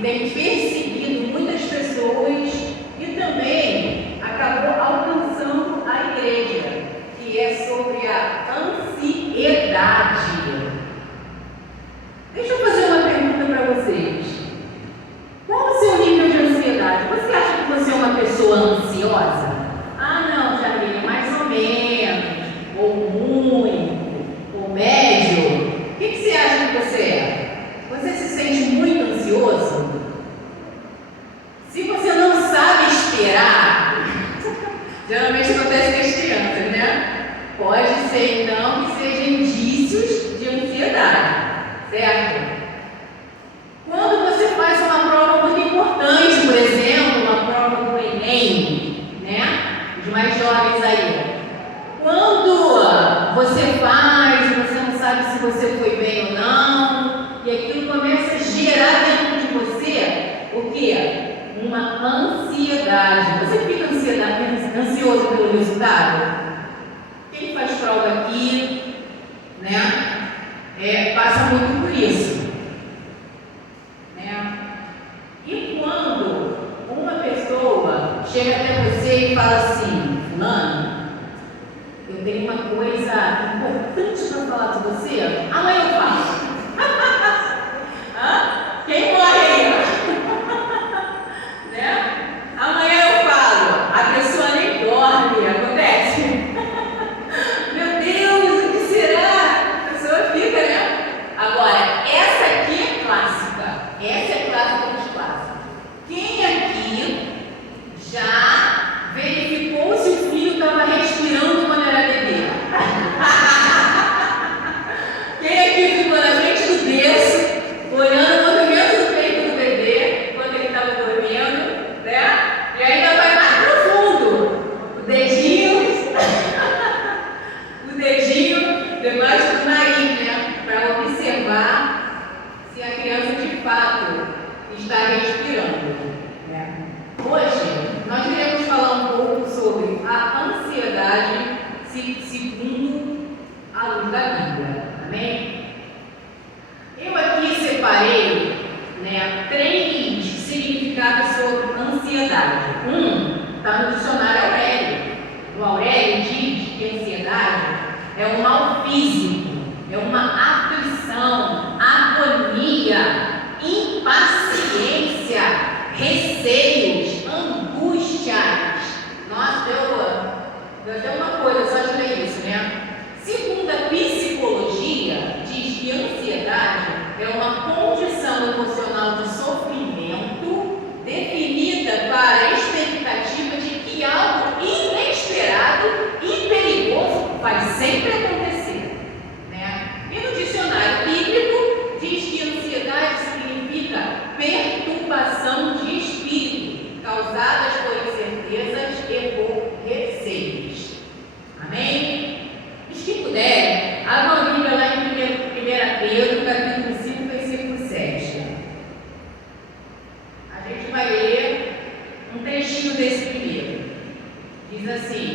tem perseguido muitas pessoas e também acabou alcançando a igreja, que é sobre a ansiedade. Deixa eu fazer uma pergunta para vocês. Qual o seu nível de ansiedade? Você acha que você é uma pessoa ansiosa? Ah, não, Jardim, mais ou menos, ou muito, ou médio. O que você acha que você é? Você se sente muito ansioso? Se você não sabe esperar, geralmente acontece com as crianças, né? Pode ser então que sejam indícios de ansiedade, certo? Quando você faz uma prova muito importante, por exemplo, uma prova do Enem, né? Os mais jovens aí. Quando você faz, você não sabe se você foi bem ou não, e aquilo começa a gerar dentro de você o quê? Uma ansiedade. Você fica ansioso pelo resultado? Quem faz prova aqui, né? Passa muito por isso. E quando uma pessoa chega até você e fala assim: fulano, eu tenho uma coisa importante para falar com você, amanhã eu falo. Quem morre aí? Né? Amanhã eu falo. A pessoa nem dorme, acontece. Meu Deus, o que será? A pessoa fica, né? Agora, essa aqui é clássica. Essa é clássica dos clássicos. Quem aqui já verificou se o filho estava respirando quando era bebê? Quem aqui ficou na frente do berço, olhando o movimento do peito do bebê quando ele estava dormindo, né? E ainda vai mais profundo. O dedinho debaixo do nariz, né? Para observar se a criança de fato está respirando. Hoje nós iremos falar um pouco sobre a ansiedade segundo a luz da Bíblia. Amém? Eu aqui separei, né, 3 significados sobre ansiedade. Está no dicionário Aurélio. O Aurélio diz que ansiedade é um mal físico, é uma aflição, agonia, impaciência, receios, angústias. Nossa, deu uma coisa só de ler isso, né? Segundo a psicologia, diz que ansiedade é uma condição emocional de sofrimento definida para a expectativa de que algo inesperado e perigoso vai sempre acontecer, né? E no dicionário bíblico diz que ansiedade significa perturbação de espírito causadas por incertezas e por receios. Amém? Os que puderem, abram a Bíblia lá em 1 Pedro, capítulo 5, versículo 7. A gente vai ler um trechinho desse primeiro. Diz assim: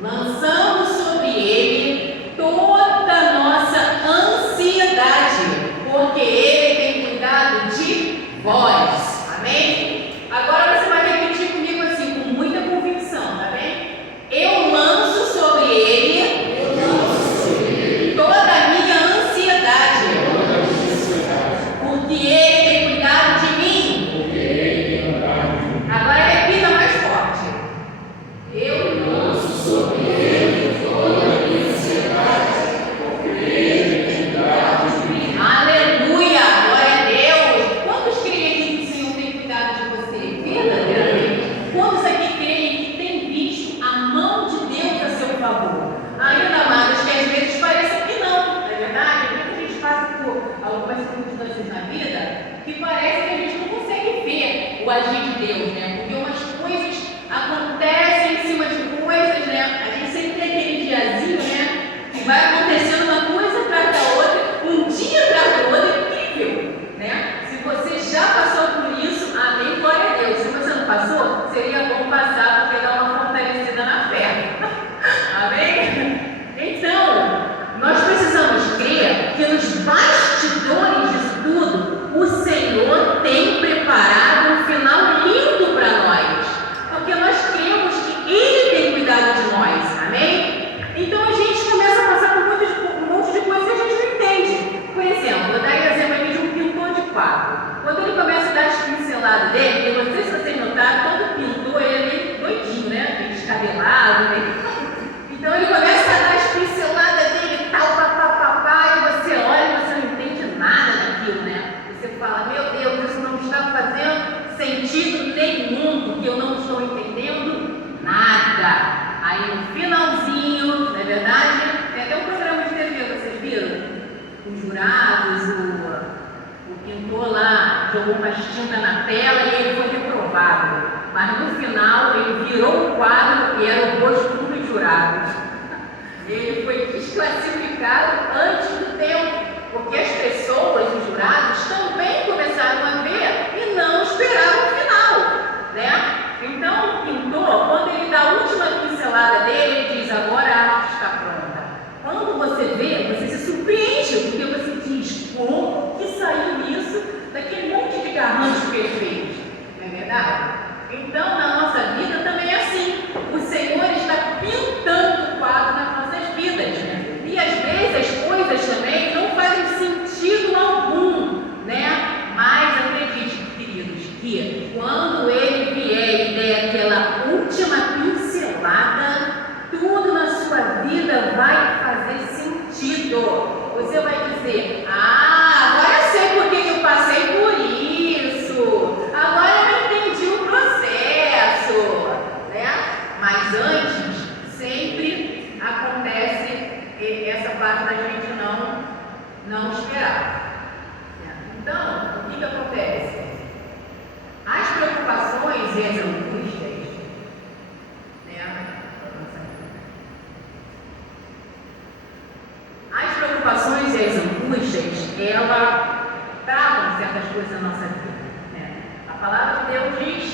lançando sobre ele toda a nossa ansiedade, porque ele tem cuidado de vós. Amém? Agora você vai repetir comigo assim, com muita convicção, tá bem? Eu lanço sobre ele toda a minha ansiedade, porque ele tem cuidado de mim. Agora repita mais forte. Eu lanço sobre ele toda a minha ansiedade, porque ele tem cuidado de mim. Aleluia! Glória a Deus! Quantos creem aqui que o Senhor tem cuidado de você? Verdadeiramente. Quantos aqui creem que tem visto a mão de Deus a seu favor? Ainda mais que às vezes parece que não, não é verdade? Às vezes a gente passa por algumas circunstâncias na vida que parece que a gente não consegue ver o agir de Deus, né? Porque umas coisas acontecem em cima de coisas, né? A gente sempre tem aquele diazinho, né? Que vai acontecendo uma coisa atrás da outra, um dia atrás do outro, incrível, né? Se você já passou por isso, amém, glória a Deus. Se você não passou, seria bom passar, porque dá uma fortalecida na fé. Amém? Então, nós precisamos crer que nos bastidores disso tudo, o Senhor tem pintou lá, jogou uma tinta na tela e ele foi reprovado. Mas no final ele virou o quadro e era o rosto dos jurados. Ele foi desclassificado antes do tempo, porque as pessoas, os jurados, também começaram a ver e não esperavam o final, né? Então o pintor, quando ele dá a última pincelada dele, ele diz: agora a arte está pronta. Quando você vê, você se surpreende, porque você diz: como que saiu isso daquele monte de garranchos perfeitos? Não é verdade? Então, na nossa vida também é assim. O Senhor está pintando o quadro nas nossas vidas, né? E às vezes as coisas também não fazem sentido algum, né? Mas acredite, queridos, que quando Ele vier e der aquela última pincelada, tudo na sua vida vai fazer sentido. Você vai dizer: ah, agora eu sei por que eu passei por isso. Agora eu entendi o processo, né? Mas antes, sempre acontece essa parte da gente não esperar. Então, o que acontece? As preocupações e as angústias, né? As preocupações e as angústias, elas travam certas coisas na nossa vida, né? A palavra de Deus diz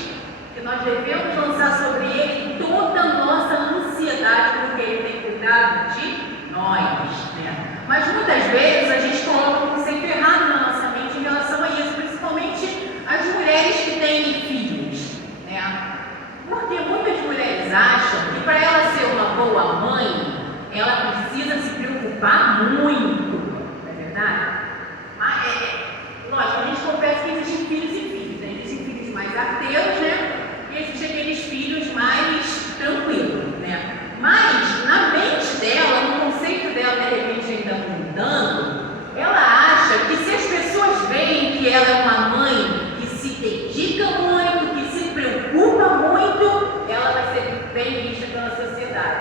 que nós devemos lançar sobre Ele toda a nossa ansiedade, porque Ele tem cuidado de nós, né? Mas muitas vezes a gente coloca um conceito errado na nossa mente em relação a isso, principalmente as mulheres que têm filhos, né? Porque muitas mulheres acham que para ela ser uma boa mãe, ela precisa se preocupar muito, não é verdade? Mas, lógico, a gente confessa que existem filhos e filhos, né? Existem filhos mais arteiros, né? E existem aqueles filhos mais tranquilos, né? Mas, na mente dela, no conceito dela, de repente ainda mudando, ela acha que se as pessoas veem que ela é uma mãe que se dedica muito, que se preocupa muito, ela vai ser bem vista pela sociedade.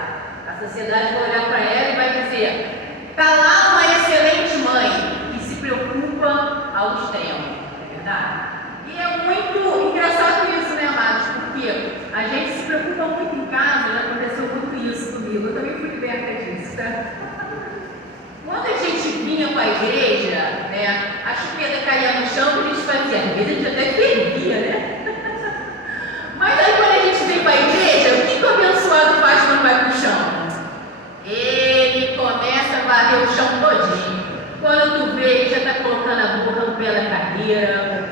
A sociedade vai olhar para ela e vai dizer: está lá uma excelente mãe que se preocupa ao extremo, é verdade? E é muito engraçado isso, né, amados? Porque a gente se preocupa muito em casa, já aconteceu muito isso comigo, eu também fui liberta disso, tá? Quando a gente vinha para a igreja, né, a chupeta caía no chão e a gente fazia, às vezes a gente até fervia, né? Mas aí quando a gente vem para a igreja, o que o abençoado faz quando vai para o chão? Ele começa a varrer o chão todinho. Quando tu vê, ele já está colocando a boca no pé da cadeira,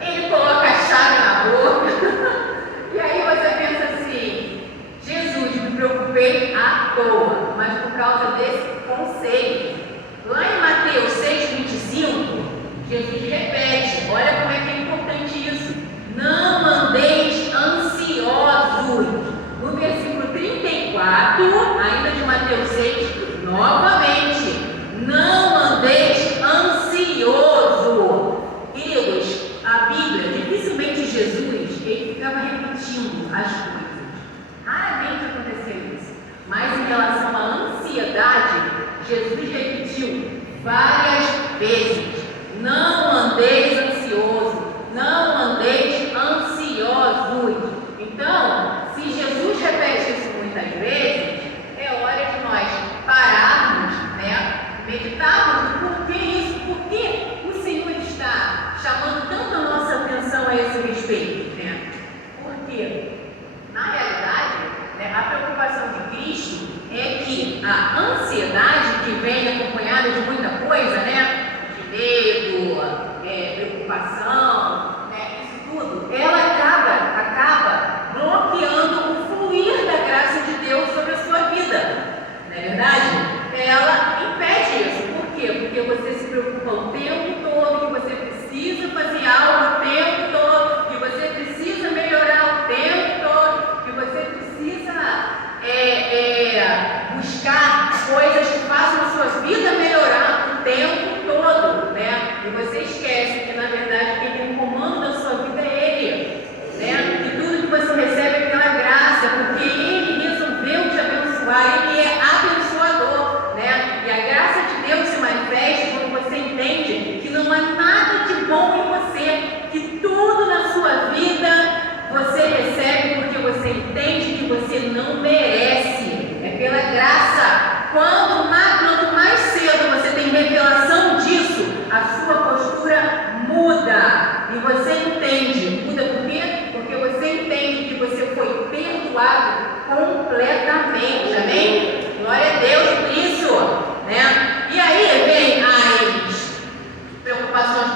ele coloca a chave na boca. E aí você pensa assim: Jesus, me preocupei à toa, mas por causa desse conceito. Lá em Mateus 6,25, Jesus repete, olha como é que é importante isso: não andeis ansiosos. No versículo 34, ainda de Mateus 6, novamente, não andeis ansioso. Queridos, a Bíblia, dificilmente Jesus, ele ficava repetindo as coisas. Raramente acontecia isso. Mas em relação à ansiedade, Jesus repetiu várias vezes: não andeis ansioso, não andeis ansiosos. Então, se Jesus repete isso muitas vezes, é hora de nós pararmos, né? Meditarmos no porquê isso, porque o Senhor está chamando tanto a nossa atenção a esse respeito, né? Porque, na realidade, né, a preocupação de Cristo é que a ansiedade que vem acompanhada de muita coisa, né? De medo, preocupação, né? Isso tudo, ela acaba bloqueando o fluir da graça de Deus sobre a sua vida, não é verdade? Ela impede isso. Por quê? Porque você se preocupa o tempo todo, que você precisa fazer algo o tempo todo, que você precisa melhorar o tempo todo, que você precisa buscar coisas que façam a sua vida melhorar o tempo todo, né? E você esquece que, na verdade, quem tem o comando da sua vida é Ele, né? Que tudo que você recebe é pela graça, porque Ele resolveu te abençoar, Ele é abençoador, né? E a graça de Deus se manifesta quando você entende que não há nada de bom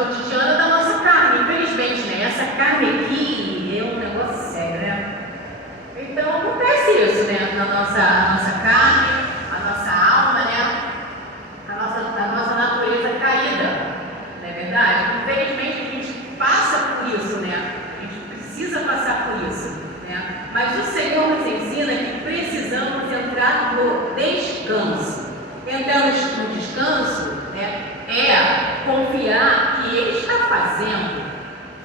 cotidiana da nossa carne, infelizmente, né? Essa carne aqui é um negócio sério, né? Então acontece isso, né? Na nossa carne, a nossa alma, né? A nossa natureza caída, não é verdade? Infelizmente a gente passa por isso, né? A gente precisa passar por isso, né? Mas o Senhor nos ensina que precisamos entrar no descanso. Entrar no descanso, né, é confiar que Ele está fazendo,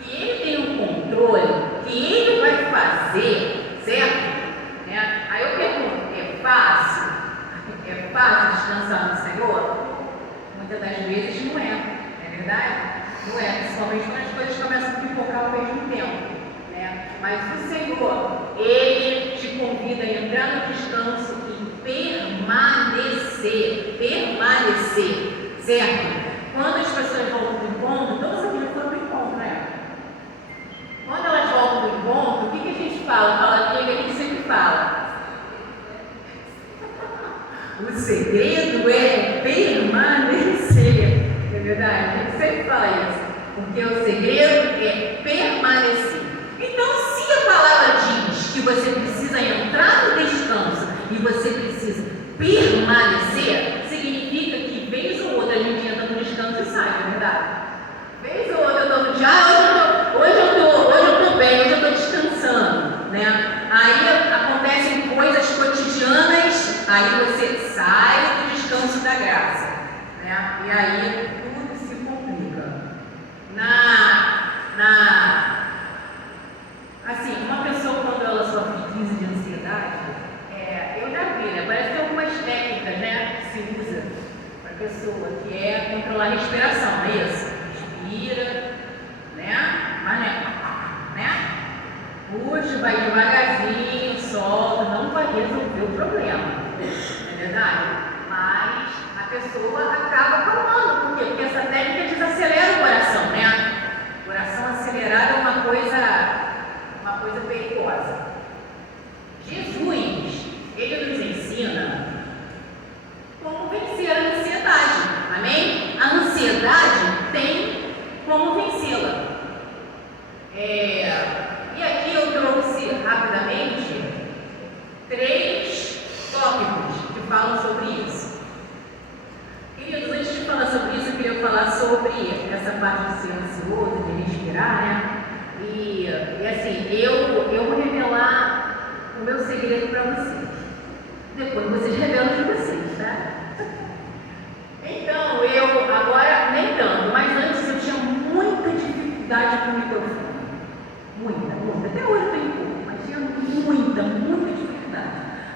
que Ele tem o controle, que Ele vai fazer, certo? Né? Aí eu pergunto, é fácil? É fácil descansar no Senhor? Muitas das vezes não é verdade? Não é, principalmente quando as coisas começam a pipocar ao mesmo tempo, né? Mas o Senhor, Ele te convida a entrar no descanso e permanecer, certo? Quando as pessoas voltam do encontro, todos aqui já foram do encontro, né? Quando elas voltam do encontro, o que a gente fala? Fala que a gente sempre fala. O segredo é permanecer, é verdade? A gente sempre fala isso, porque o segredo é permanecer. Então, se a palavra diz que você precisa entrar no descanso e você precisa permanecer, significa que vez ou outra a gente entra no descanso e sai, não é verdade? Vez ou outra eu estou no dia, hoje eu estou bem, hoje eu estou descansando, né? Aí acontecem coisas cotidianas, aí você sai do descanso da graça, né? E aí tudo se complica. Assim, uma pessoa quando ela sofre de crise de ansiedade, eu já vi, né? Parece que tem algumas técnicas, né, que se usa para a pessoa, que é controlar a respiração, não é isso? Respira, né? Mas né? Puxa, vai devagarzinho, solta, não vai resolver o problema, não é verdade? Mas a pessoa acaba acalmando, por quê? Porque essa técnica desacelera o coração, né? O coração acelerado é uma coisa perigosa. Jesus, Ele nos ensina como vencer a ansiedade, amém? A ansiedade tem como vencê-la. E aqui eu trouxe rapidamente 3 tópicos que falam sobre isso. Queridos, antes de falar sobre isso, eu queria falar sobre essa parte de ser ansioso, de respirar, né? E assim, eu vou revelar o meu segredo para vocês. Depois vocês revelam de vocês, tá? Então, agora nem tanto, mas antes eu tinha muita dificuldade com o microfone. Muita. Até hoje eu tenho pouco, mas tinha muita dificuldade.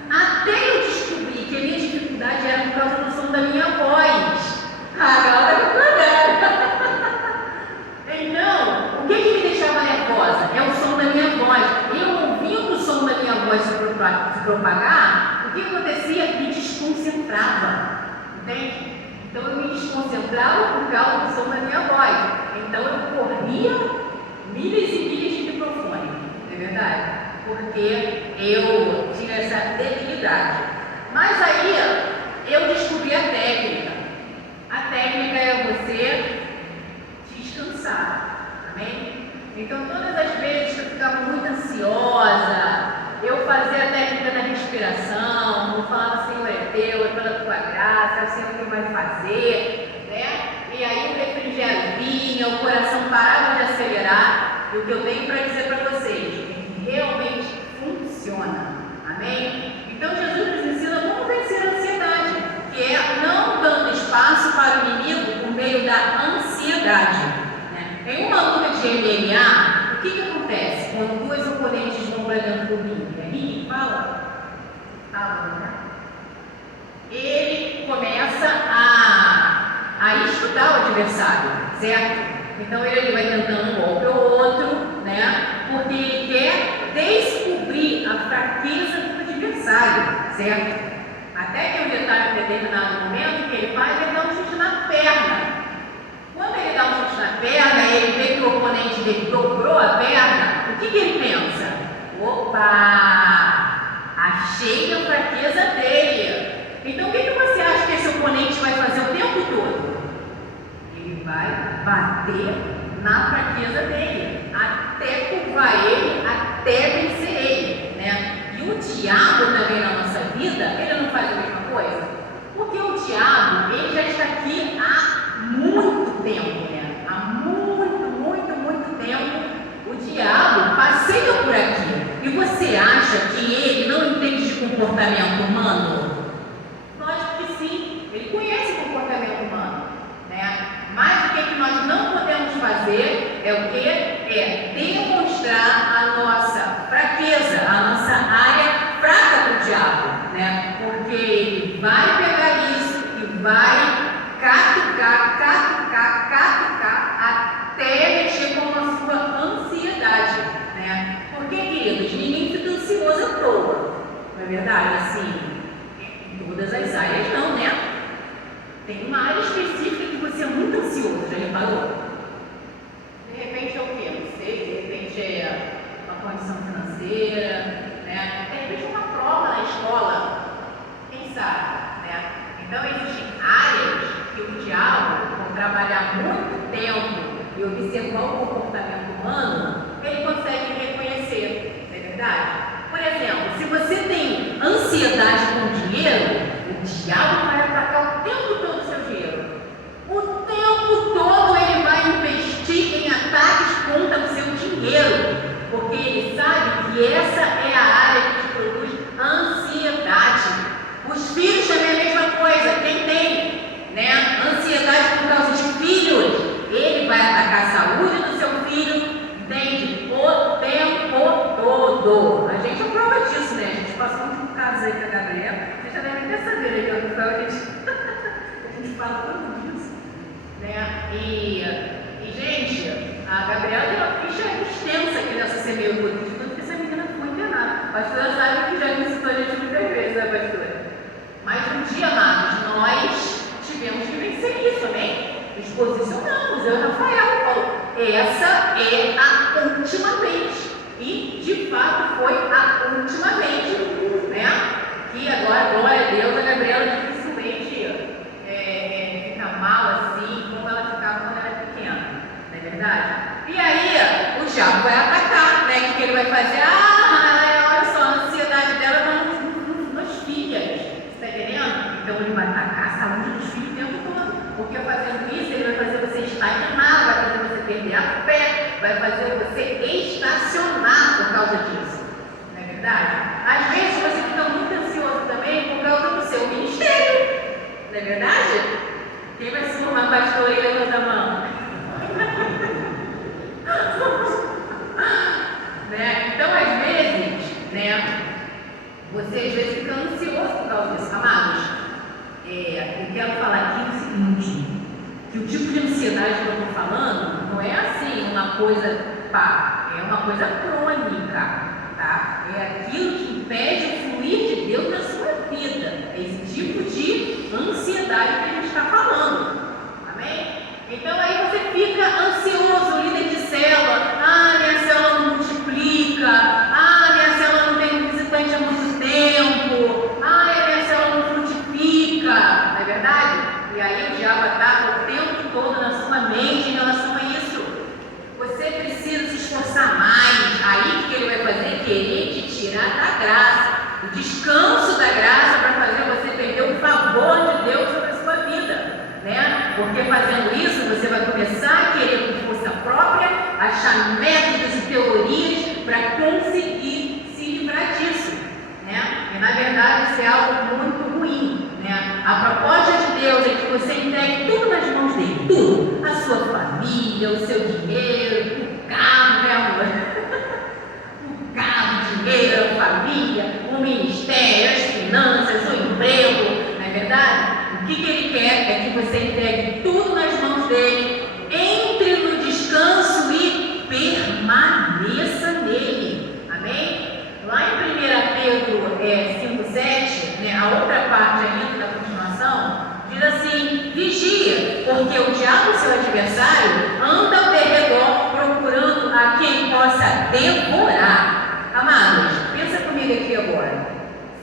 Até eu descobri que a minha dificuldade era por causa do som da minha voz. Agora eu Então, o que me deixava nervosa? É o som da minha voz. Eu ouvindo o som da minha voz se propagar, o que acontecia? Me desconcentrava. Entende? Então eu me desconcentrava por causa do som da minha voz. Então eu corria milhas e milhas de microfone, não é verdade? Porque eu tinha essa debilidade. Mas aí eu descobri a técnica. A técnica é você descansar, amém? Então todas as vezes que eu ficava muito ansiosa, eu fazia a técnica da respiração, eu falava, Senhor é teu, é pela tua graça, é o Senhor que vai fazer, né? E aí o refrigério vinha, o coração parava de acelerar. E o que eu tenho para dizer para vocês é que realmente funciona, amém? Então Jesus nos ensina como vencer a ansiedade, que é não dando espaço para o inimigo por meio da ansiedade, né? Em uma luta de MMA, o que acontece quando 2 oponentes vão para dentro do ringue? É ringue? Fala? Né? Ele começa a estudar o adversário, certo? Então ele vai tentando um golpe ou outro, né? Porque ele quer descobrir a fraqueza do adversário, certo? Até que um determinado momento que ele faz é dar um chute na perna. Quando ele dá um chute na perna, ele vê que o oponente dele dobrou a perna, o que ele pensa? Opa! Achei a fraqueza dele. Então o que você acha que esse oponente vai fazer o tempo todo? Ele Ele vai bater na fraqueza dele, até curvar ele, até vencer ele, né? E o diabo também na nossa vida, ele não faz a mesma coisa? Porque o diabo, ele já está aqui há muito tempo, né? Há muito tempo, o diabo passeia por aqui. E você acha que ele não entende de comportamento humano? Lógico que sim, ele conhece o comportamento humano, né? Mas o que nós não podemos fazer é o que? É demonstrar a nossa fraqueza, a nossa área fraca para o diabo, né? Porque ele vai pegar isso e vai catucar, até mexer com a sua ansiedade, né? Porque, queridos, ninguém fica ansioso à toa, não é verdade? Assim, em todas as áreas não, né? Tem uma área específica que você é muito ansioso, já reparou? De repente é o quê? Não sei, de repente é uma condição financeira, né? De repente é uma prova na escola, quem sabe, né? Então existem áreas que o diabo, por trabalhar muito tempo e observar o comportamento humano, ele consegue reconhecer, não é verdade? Por exemplo, se você tem ansiedade com dinheiro, o diabo vai atacar o tempo todo o seu dinheiro. O tempo todo ele vai investir em ataques contra o seu dinheiro, porque ele sabe que essa é a área que te produz ansiedade. Os filhos também é a mesma coisa. Quem tem, né, ansiedade por causa de filhos, ele vai atacar a saúde do seu filho, entende? O tempo todo. A gente é prova disso, né? A gente passou um caso aí com a Gabriela. Vocês já devem até saber, né? Que Rafael, a gente fala tanto disso, né? E, gente, a Gabriela tem uma ficha extensa aqui nessa CMU, de tudo que essa menina foi internada. A pastora sabe que já visitou a gente muitas vezes, né, pastora? Mas um dia, amados, nós tivemos que vencer isso, amém? Nos posicionamos, eu e o Rafael falou, essa é a última vez. E, de fato, foi a última vez, né? Que agora, glória a Deus, a Gabriela dificilmente fica mal assim, como ela ficava quando era pequena, não é verdade? E aí, o diabo vai atacar, né? O que ele vai fazer? Olha só, a ansiedade dela está nos filhos, está entendendo? Então, ele vai atacar a saúde dos filhos o tempo todo, porque fazendo isso, ele vai fazer você estagnar, vai fazer você perder a fé, vai fazer você estacionar por causa disso, não é verdade? Às vezes, você fica muito ansioso também por causa do seu ministério, não é verdade? Quem vai ser uma pastora e levanta a mão? Né? Então, às vezes, né, você às vezes fica ansioso por causa disso. Amados, eu quero falar aqui o seguinte, que o tipo de ansiedade que eu estou falando não é assim uma coisa pá, é uma coisa crônica, tá? É aquilo que impede o fluir de Deus na sua vida. É esse tipo de ansiedade que a gente está falando. Amém? Então aí você fica ansioso, líder de célula. Minha célula não multiplica. Minha célula não tem um visitante há muito tempo. Minha célula não frutifica. Não é verdade? E aí o diabo ataca o tempo todo na sua mente em relação a isso. Você precisa se esforçar mais. Aí o que ele vai fazer? Querer te tirar da graça, o descanso da graça, para fazer você perder o favor de Deus sobre a sua vida, né? Porque fazendo isso, você vai começar a querer com força própria, achar métodos e teorias para conseguir se livrar disso, né? E na verdade isso é algo muito ruim, né? A proposta de Deus é que você entregue tudo nas mãos dele, tudo, a sua família, o seu dinheiro, o carro, né, amor? O carro, o dinheiro, a família, o ministério, as finanças, o emprego, não é verdade? O que ele quer é que você entregue tudo nas mãos dele, entre no descanso e permaneça nele. Amém? Lá em 1 Pedro 5,7, né, a outra parte ainda da continuação, diz assim: vigia, porque o diabo, seu adversário, anda ao derredor procurando a quem possa devorar. Amados, pensa comigo aqui agora.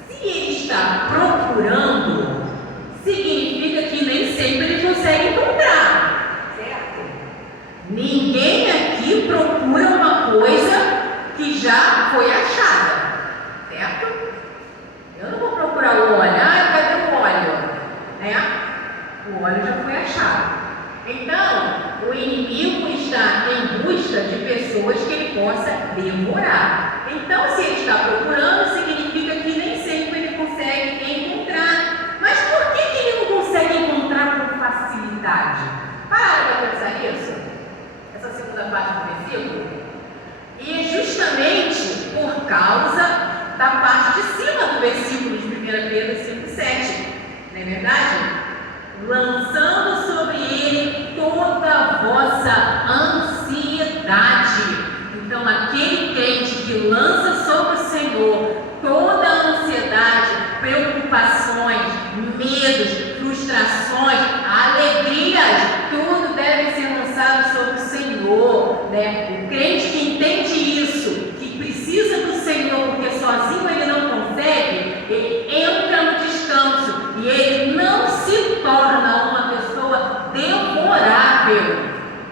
Se ele está procurando, significa que nem sempre ele consegue encontrar, Ninguém aqui procura uma coisa que já foi achada, certo? Eu não vou procurar o óleo. Cadê o óleo? O óleo já foi achado. Então, o inimigo está em busca de pessoas que ele possa devorar. Então, se ele está procurando, significa que nem sempre ele consegue encontrar. Mas por que ele não consegue encontrar com facilidade? Para pensar nisso. Essa segunda parte do versículo. E é justamente por causa da parte de cima do versículo de 1 Pedro 5,7. Não é verdade? Lançando sobre ele toda a vossa ansiedade. Então, aquele crente que lança sobre o Senhor toda a ansiedade, preocupações, medos, frustrações, alegrias, tudo deve ser lançado sobre o Senhor, né? O crente que entende isso, que precisa do Senhor, porque sozinho ele não consegue, ele entra no descanso e ele não se torna uma pessoa devorável.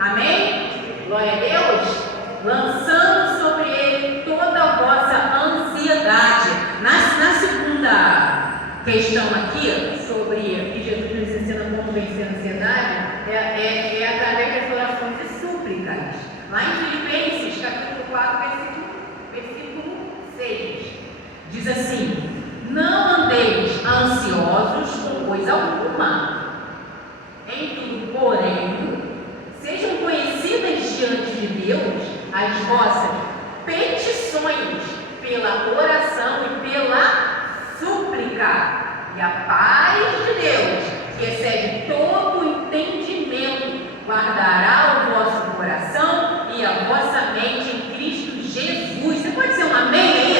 Amém? Glória a Deus. Lançando sobre ele toda a vossa ansiedade. Na segunda questão aqui, sobre que Jesus nos ensina como vencer a ansiedade, é através das orações e súplicas. Lá em Filipenses, capítulo 4, versículo 6, diz assim: não andeis ansiosos com coisa alguma. Em tudo, porém, sejam conhecidas diante de Deus as vossas petições pela oração e pela súplica. E a paz de Deus, que excede todo o entendimento, guardará o vosso coração e a vossa mente em Cristo Jesus. Você pode ser um amém aí?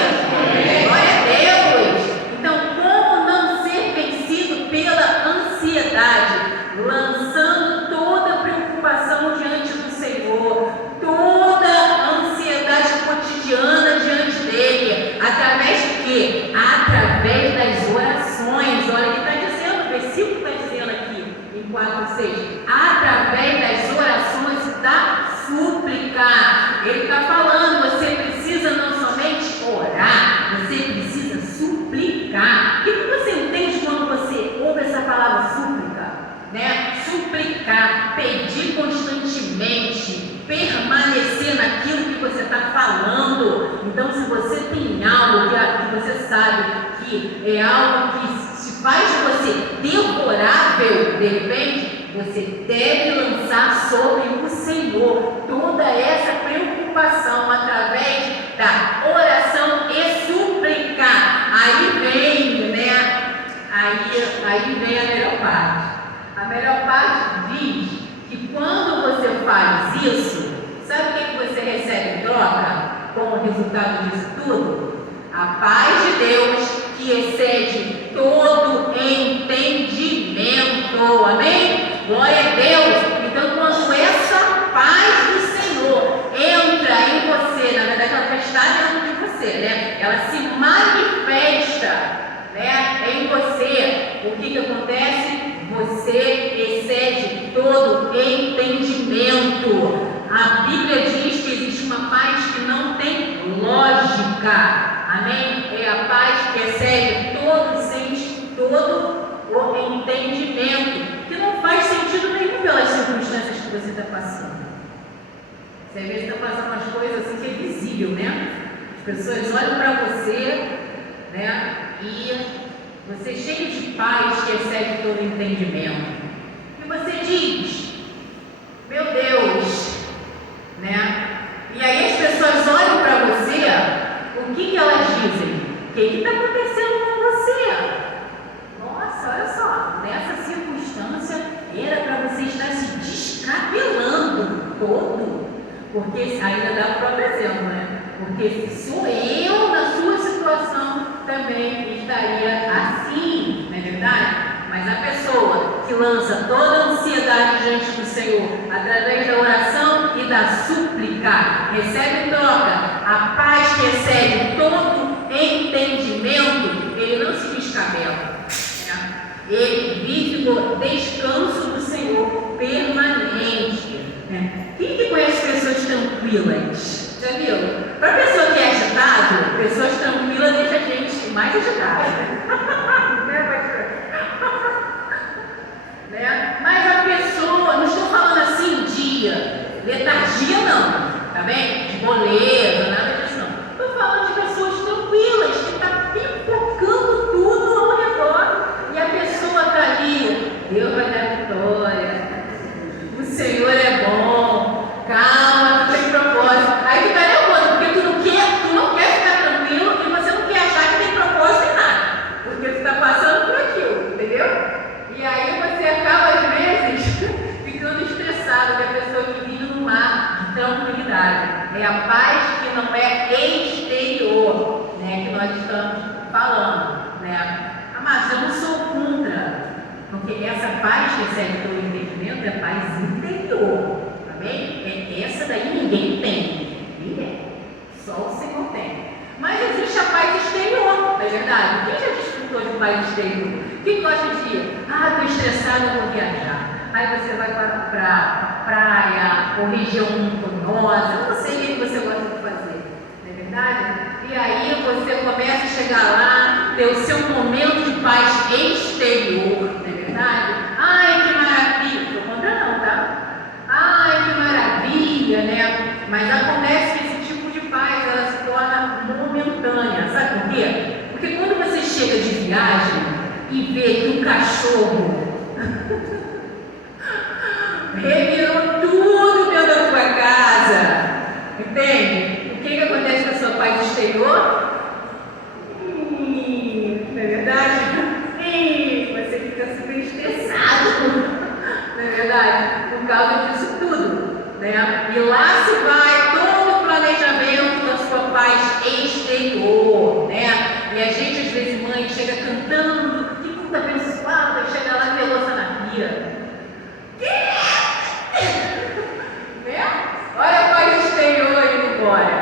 Amém. Glória a Deus. Então, como não ser vencido pela ansiedade? Lançando toda a preocupação diante do Senhor, toda a ansiedade cotidiana diante dele, através de quê? Através das orações. Olha o que está dizendo, o versículo está dizendo aqui em 4:6, através das orações da súplica. Ele está falando, você precisa não somente orar, você precisa suplicar. O que você entende quando você ouve essa palavra súplica? Suplicar, pedir constantemente, permanecer naquilo que você está falando. Então, se você tem algo que você sabe que é algo que se faz de você devorável, de repente, você deve lançar sobre o Senhor toda essa preocupação através da oração e súplica. Aí vem a melhor parte. A melhor parte diz que quando você faz isso, sabe o que você recebe em troca como resultado disso tudo? A paz de Deus, que excede todo entendimento. Amém? Glória a Deus. Então, quando essa paz do Senhor entra em você, na verdade ela está dentro de você, né? Ela se manifesta, né, em você, o que acontece? Você excede todo entendimento. A Bíblia diz que existe uma paz que não tem lógica. Amém? É a paz que excede todo o entendimento, que não faz sentido nenhum pelas circunstâncias que você está passando. Você às vezes está passando umas coisas assim que é visível, né? As pessoas olham para você, né? E você é cheio de paz que excede todo entendimento. E você diz, meu Deus, né? E aí as pessoas olham para você, o que elas dizem? O que está acontecendo com você? Nossa, olha só, nessa circunstância era para você estar se descabelando todo. Porque ainda dá o próprio exemplo, né? Porque se sou eu na sua situação, também estaria assim, não é verdade? Mas a pessoa que lança toda a ansiedade diante do Senhor, através da oração e da súplica, recebe em troca a paz que excede todo entendimento, ele não se descabela, né? Ele vive no descanso do Senhor permanente, né? O que pessoas tranquilas. Já viu? Para a pessoa que é agitada, pessoas tranquilas deixam a gente mais agitada. Né? Mas a pessoa, não estou falando assim dia, letargia não, tá bem? De moleza, nada disso não. Estou falando de pessoas tranquilas, que está pipocando tudo ao redor. E a pessoa está ali, Deus vai dar vitória, o Senhor é bom, calma, tu tem propósito. Aí tu está nervoso, porque tu não quer ficar tranquilo e você não quer achar que tem propósito em nada, porque tu está passando por aquilo, entendeu? E aí você acaba, às vezes, ficando estressado, que a pessoa que vive no mar de tranquilidade. É a paz que não é exterior, né, que nós estamos falando, né? Mas eu não sou contra, porque essa paz que excede todo o entendimento é paz interior, tá bem? Essa daí ninguém tem, só o Senhor tem. Mas existe a paz exterior, não é verdade? Quem já desfrutou de paz exterior? Quem gosta de ir? Estou estressado, eu vou viajar. Aí você vai para a praia, ou região montanhosa, eu não sei o que você gosta de fazer, não é verdade? E aí você começa a chegar lá, ter o seu momento de paz exterior, não é verdade? Ai, que maravilha! Não estou contra não, tá? Ai, que maravilha, né? Mas acontece que esse tipo de paz, ela se torna momentânea, sabe por quê? Porque quando você chega de viagem e vê que o cachorro revirou tudo dentro da tua casa, entende? O que acontece com a sua paz exterior? Não é verdade? Você fica super estressado, não é verdade? Por causa disso tudo, né? E lá se vai todo o planejamento da sua paz exterior, né? E a gente, às vezes, mãe, chega cantando, que culto abençoado, chega lá e vê louça na pia. Né? Olha a paz exterior indo embora.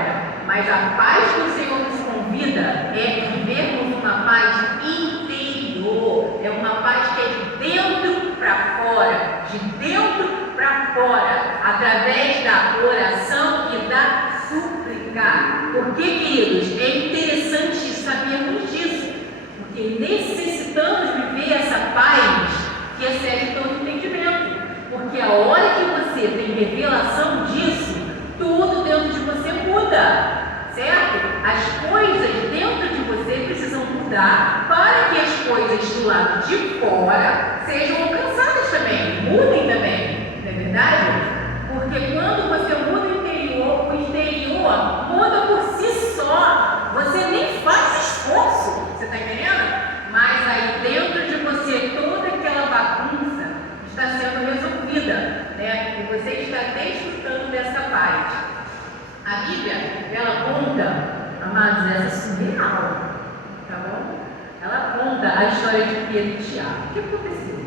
Mas a paz que o Senhor nos convida é vivermos uma paz interior. É uma paz que é de dentro para fora. De dentro para fora. Através da oração e da súplica. Porque, queridos, é interessante sabermos disso. Porque necessitamos viver essa paz que excede todo entendimento. Porque a hora que você tem revelação disso, tudo dentro de você muda, certo? As coisas dentro de você precisam mudar para que as coisas do lado de fora sejam alcançadas também, mudem também, não é verdade? Porque quando você muda o exterior muda por si só, você nem faz esforço, você está entendendo? Mas aí dentro de você toda aquela bagunça está sendo resolvida, né? E você está desfrutando dessa paz. A Bíblia, ela conta, amados, essa é surreal, tá bom? Ela conta a história de Pedro e Tiago. O que aconteceu?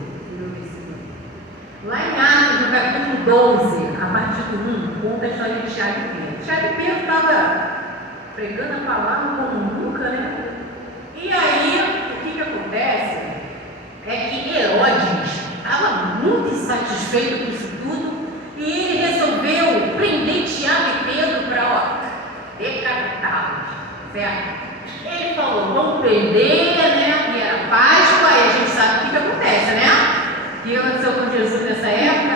Lá em Atos, no capítulo 12, a partir do 1, conta a história de Tiago e Pedro. Tiago e Pedro estavam pregando a palavra como nunca, né? E aí, o que acontece é que Herodes estava muito insatisfeito com isso tudo e ele resolveu prender Tiago e Pedro para decapitá-los, certo? Ele falou, vamos prender, né? E era Páscoa, e a gente sabe o que acontece, né? O que aconteceu com Jesus nessa época?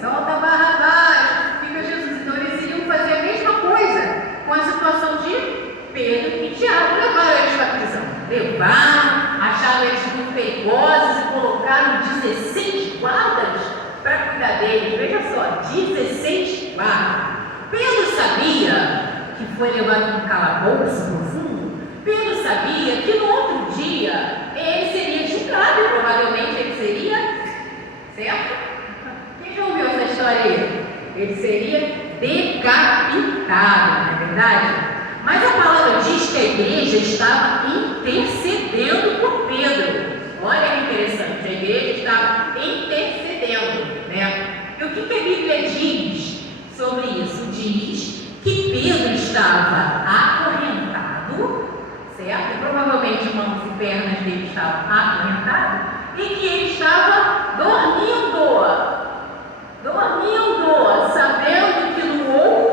Solta Barrabás, fica Jesus. Então eles iriam fazer a mesma coisa com a situação de Pedro e Tiago. Levaram eles para a prisão. Levaram, acharam eles muito perigosos e colocaram 16 guardas para cuidar deles. Veja só, 16 guardas. Pedro sabia que foi levado num calabouço profundo. Pedro sabia que no outro dia ele seria julgado e provavelmente ele seria, certo? Quem já ouviu essa história aí? Ele seria decapitado, não é verdade? Mas a palavra diz que a igreja estava intercedendo por Pedro. Olha que interessante, a igreja estava intercedendo, né? E o que a Bíblia diz sobre isso? Diz que Pedro estava acorrentado, certo? Provavelmente mãos e pernas dele estavam acorrentadas e que ele estava dormindo, sabendo que no outro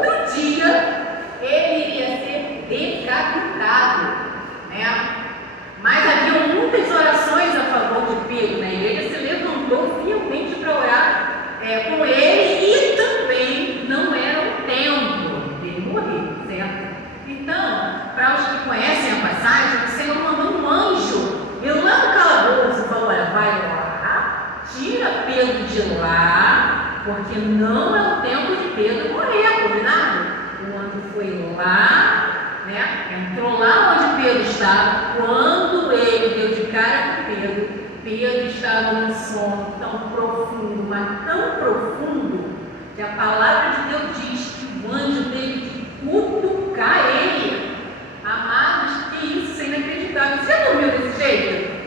né? Entrou lá onde Pedro estava. Quando ele deu de cara com Pedro, Pedro estava num sono tão profundo, mas tão profundo, que a palavra de Deus diz que o anjo teve que cutucar ele. Amados, que isso é inacreditável. Você já dormiu desse jeito?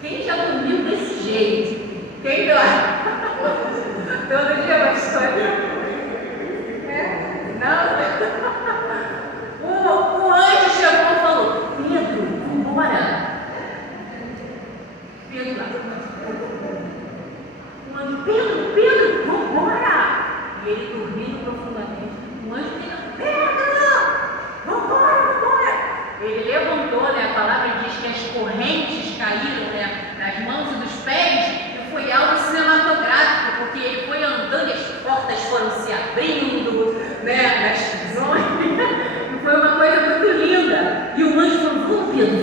Quem já dormiu desse jeito? Quem dorme? Todo dia uma história. Não? O anjo chegou e falou: Pedro, vambora. Pedro lá. O anjo: Pedro, vambora. E ele dormindo profundamente. O anjo disse: Pedro, vambora. Ele levantou, né? A palavra diz que as correntes caíram, né, nas mãos e dos pés, e foi algo cinematográfico, porque ele foi andando e as portas foram se abrindo, né, nas prisões, e foi uma coisa muito linda. E o anjo falou: vamos, Pedro,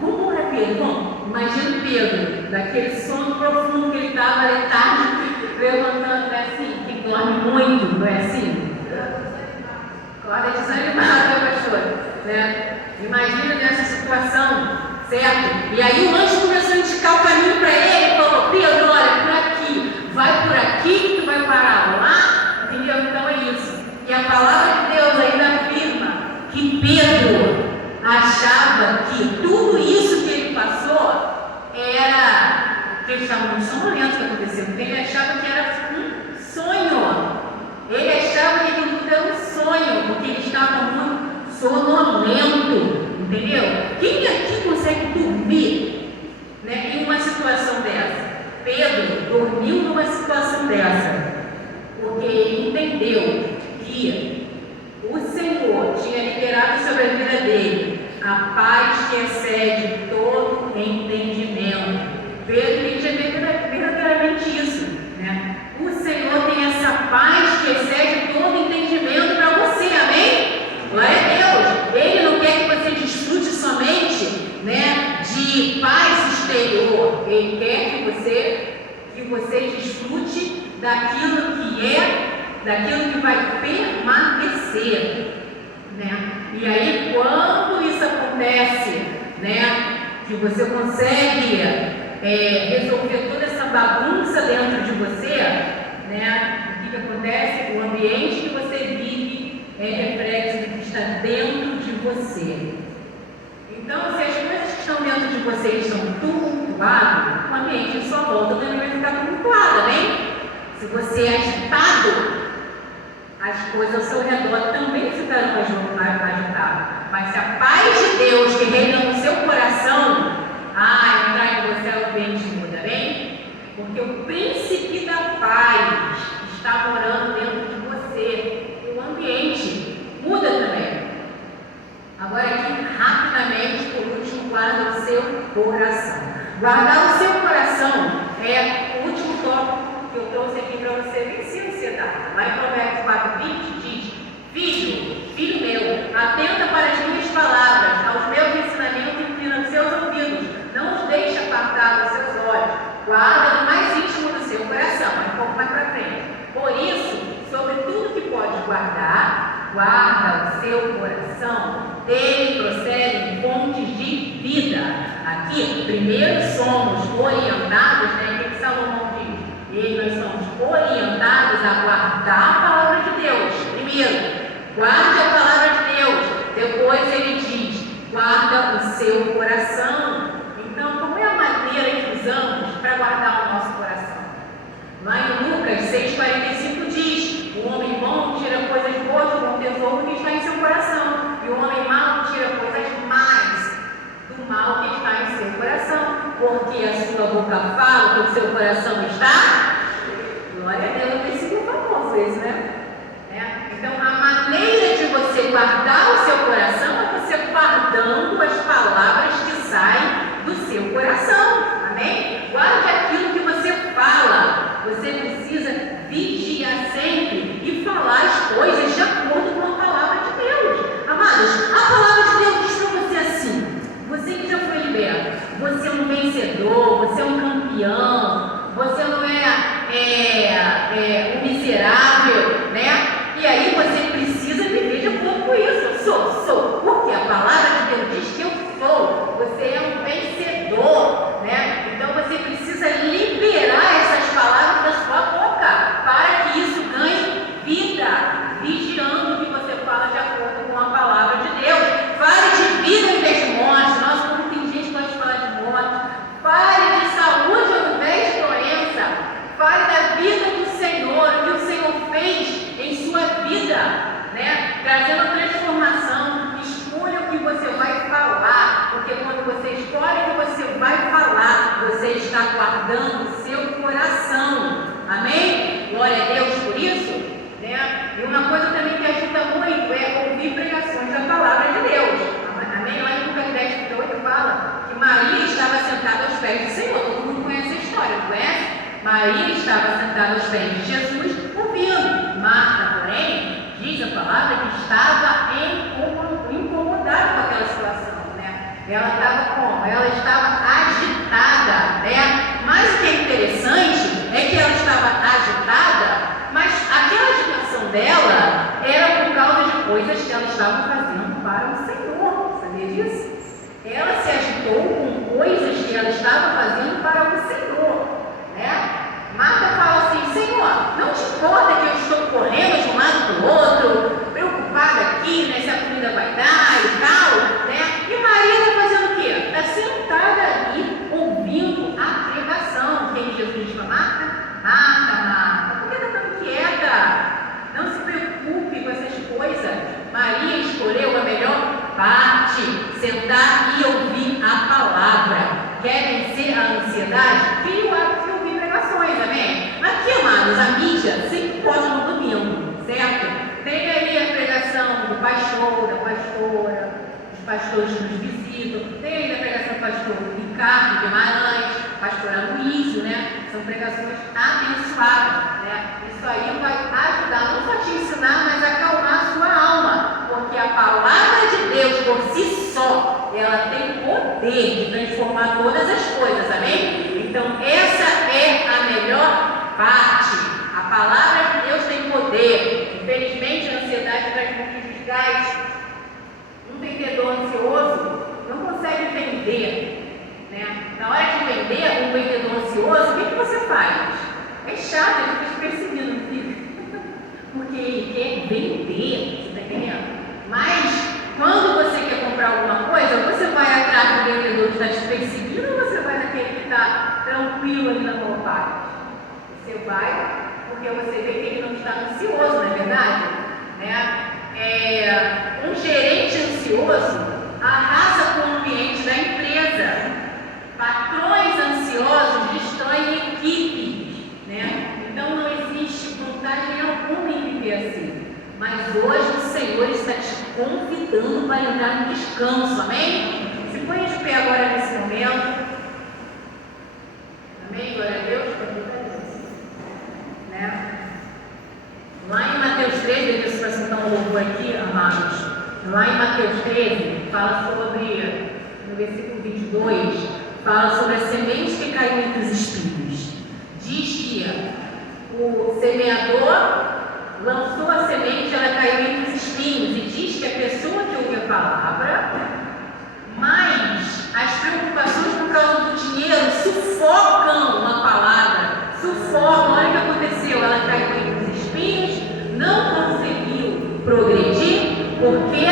vamos, Pedro, vamos. Imagina Pedro, daquele sono profundo que ele estava letárgico, levantando, né, assim, que dorme muito, não é assim? Acorda desanimado, pastor, né? Imagina nessa situação, certo? E aí o anjo começou a indicar o caminho para ele e falou: Pedro, olha, por aqui, vai por aqui que tu vai parar lá, entendeu? Então é isso. E a palavra de Deus ainda afirma que Pedro achava que tudo isso que ele passou era, que ele estava num sonamento que aconteceu, porque ele achava que era um sonho. Ele achava que aquilo tudo era um sonho, porque ele estava muito sonolento, entendeu? Quem aqui consegue dormir, né, em uma situação dessa? Pedro dormiu numa situação dessa, porque ele entendeu que o Senhor tinha liberado sobre a vida dele a paz que excede todo entendimento. Pedro tinha verdadeiramente isso, né? O Senhor tem essa paz que excede todo entendimento para você, amém? Glória a Deus. Ele não quer que você desfrute somente, né, de paz exterior. Ele quer que você desfrute daquilo que vai permanecer, né? E aí, quando isso acontece, né, que você consegue resolver toda essa bagunça dentro de você, né, o que acontece? O ambiente que você vive é reflexo do que está dentro de você. Então, se as coisas que estão dentro de você estão tumultuadas, o ambiente em sua volta também vai ficar tumultuado, amém? Se você é agitado, as coisas ao seu redor também ficarão agitadas. Mas se a paz de Deus que reina no seu coração, entrar em você, o ambiente muda, bem? Porque o príncipe da paz está morando dentro de você. E o ambiente muda também. Agora aqui, rapidamente, por último, guarda o seu coração. Guardar o seu coração é o último tópico que eu trouxe aqui para você vencer a ansiedade. Lá em Provérbios 4:20 diz: filho meu, atenta para as minhas palavras, aos meus ensinamentos inclina os seus ouvidos, não os deixe apartar dos seus olhos, guarda no mais íntimo do seu coração. Um pouco mais para frente. Por isso, sobre tudo que pode guardar, guarda o seu coração, dele procedem fontes de vida. Aqui, primeiro somos orientados, né? O que Salomão diz? E nós somos orientados a guardar a palavra de Deus. Primeiro, guarde a palavra de Deus. Depois ele diz: guarda o seu coração. Então, qual é a maneira que usamos para guardar o nosso coração? Lá em Lucas 6,45 diz: o homem bom tira coisas boas do bom tesouro que está em seu coração, e o homem mau tira coisas más do mal que está em seu coração, porque a sua boca fala que o seu coração está. Glória a Deus, tem sido famoso isso, né? Então, a maneira de você guardar o seu coração é você guardando as palavras que saem do seu coração, amém? Guarde aquilo que você fala. Você precisa vigiar sempre e falar as coisas de acordo com a palavra de Deus. Amados, a palavra de Deus diz para você assim: você que já foi liberto, você é um vencedor, você é um campeão, você não é um miserável, né? E aí você precisa viver de acordo com isso. Sou. Porque a Trazendo transformação. Escolha o que você vai falar, porque quando você escolhe o que você vai falar, você está guardando o seu coração. Amém? Glória a Deus por isso. Né? E uma coisa também que ajuda muito é ouvir pregações da palavra de Deus. Amém? Lá em Lucas 10:8 fala que Maria estava sentada aos pés do Senhor. Todo mundo conhece a história, não conhece? Maria estava sentada aos pés de Jesus, ouvindo. Marta, porém, diz a palavra que estava incomodada com aquela situação, né? Ela estava como? Ela estava agitada, né? Mas o que é interessante é que ela estava agitada, mas aquela agitação dela era por causa de coisas que ela estava fazendo para o Senhor. Sabia disso? Ela se agitou com coisas que ela estava fazendo para o Senhor, né? Marta fala assim: Senhor, não te importa que eu estou correndo de um lado para o outro, preocupada aqui, né, se a comida vai dar e tal, né? E Maria está fazendo o quê? Está sentada ali, ouvindo a pregação. Quem Jesus diz para Marta? Marta, por que está tão quieta? Não se preocupe com essas coisas. Maria escolheu a melhor parte, sentar e ouvir a palavra. Quer vencer a ansiedade? Cria o hábito de ouvir pregações, amém? Aqui, amados, a mídia sempre posta no domingo, certo? Tem aí a pregação do pastor, da pastora, os pastores que nos visitam, tem aí a pregação do pastor Ricardo Guimarães, pastor Aloysio, né? São pregações abençoadas, né? Isso aí vai ajudar não só te ensinar, mas a acalmar a sua alma, porque a palavra de Deus por si só, ela tem poder de transformar todas as coisas, amém? Então essa é a melhor parte. A palavra de Deus tem poder. Infelizmente a ansiedade traz muito desgaste. Um vendedor ansioso não consegue vender, né? Na hora de vender, um vendedor ansioso, o que você faz? É chato, ele fica perseguindo, não fica? Porque ele quer vender, você está entendendo? Mas quando você quer comprar alguma coisa, você vai atrás do vendedor que está te perseguindo ou você vai naquele que está tranquilo ali na tua parte? Você vai porque você vê que ele não está ansioso, não é verdade? Né? Um gerente ansioso arrasa com o ambiente da empresa. Patrões ansiosos destroem equipes, né? Então não existe vantagem alguma em viver assim. Mas hoje o Senhor está te convidando para entrar no descanso, amém? Se põe de pé agora nesse momento. Amém? Glória a Deus. Né? Lá em Mateus 13, deixa eu citar um louvor aqui, amados. Lá em Mateus 13, fala sobre, no versículo 22, fala sobre a semente que caiu entre os espinhos. Diz que o semeador lançou a semente, ela caiu entre os espinhos, e diz que a pessoa que ouve a palavra, mas as preocupações por causa do dinheiro sufocam a palavra, sufocam. Olha o que aconteceu, ela caiu entre os espinhos, não conseguiu progredir, porque